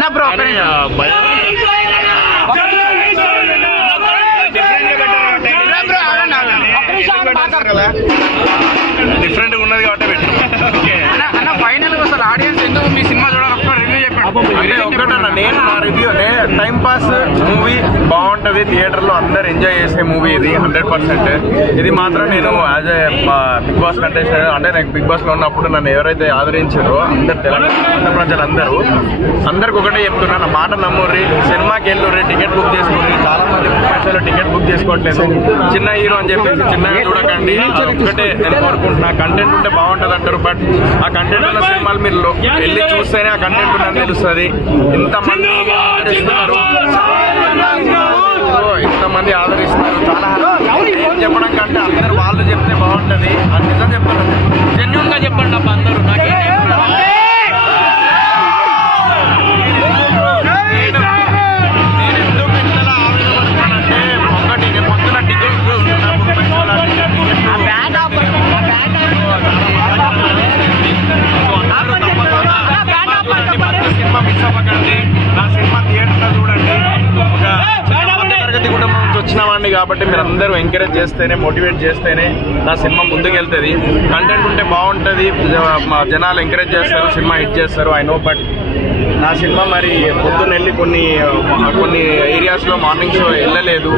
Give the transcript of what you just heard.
అన్న bro different గా ఉన్నది కాబట్టి పెట్టు. అన్న ఫైనల్ గా అసలు ఆడియన్స్ ఎందుకు మీ సినిమా చూడాలి ఒక్క రివ్యూ చెప్పండి. ఒకటన్నా నేను నా రివ్యూ టైం పాస్ మూవీ బాగుంటది, థియేటర్ లో అందరు ఎంజాయ్ చేసే మూవీ ఇది 100%. ఇది మాత్రం నేను as a Bigg Boss contestant అంటే నాకు బిగ్ బాస్ లో ఉన్నప్పుడు నన్ను ఎవరైతే ఆదరించారో అందరు తెలంగాణ ప్రజలందరూ అందరికి ఒకటే చెప్తున్నా, నా మాట నమ్ముర్రి, సినిమాకి వెళ్ళుర్రి, టికెట్ బుక్ చేసుకోండి. చాలా మంది ప్రపంచంలో టికెట్ బుక్ చేసుకోవట్లేదు. చిన్న హీరో అని చెప్పేసి చిన్నగా చూడకండి. ఒకటే నేను కోరుకుంటున్నా, కంటెంట్ ఉంటే బాగుంటది అంటారు, బట్ ఆ కంటెంట్ ఉన్న సినిమాలు మీరు వెళ్ళి చూస్తేనే ఆ కంటెంట్ ఉన్నది తెలుస్తుంది. ఇంతమంది ఆదరిస్తున్నారు, ఇంతమంది ఆదరిస్తున్నారు. చాలా చెప్పడం కంటే అందరు వాళ్ళు చెప్తే బాగుంటది అని నిజం చెప్తున్నారు. జెన్యూన్ గా చెప్పండి అబ్బా అందరూ. నేను ఎందుకు ఇంతలా ఆవేదపడుతున్నానంటే, ఒకటి నేను పొద్దున టికెట్ సినిమా మిస్ అవ్వకండి. నా సినిమా థియేటర్లో చూడండి. ఒక తరగతి కుటుంబం నుంచి వచ్చిన వాడిని కాబట్టి మీరు అందరూ ఎంకరేజ్ చేస్తేనే, మోటివేట్ చేస్తేనే నా సినిమా ముందుకు వెళ్తుంది. కంటెంట్ ఉంటే బాగుంటుంది, జనాలు ఎంకరేజ్ చేస్తారు, సినిమా హిట్ చేస్తారు. ఐ నో, బట్ నా సినిమా మరి పొద్దున్న వెళ్ళి కొన్ని ఏరియాస్లో మార్నింగ్ షో వెళ్ళలేదు.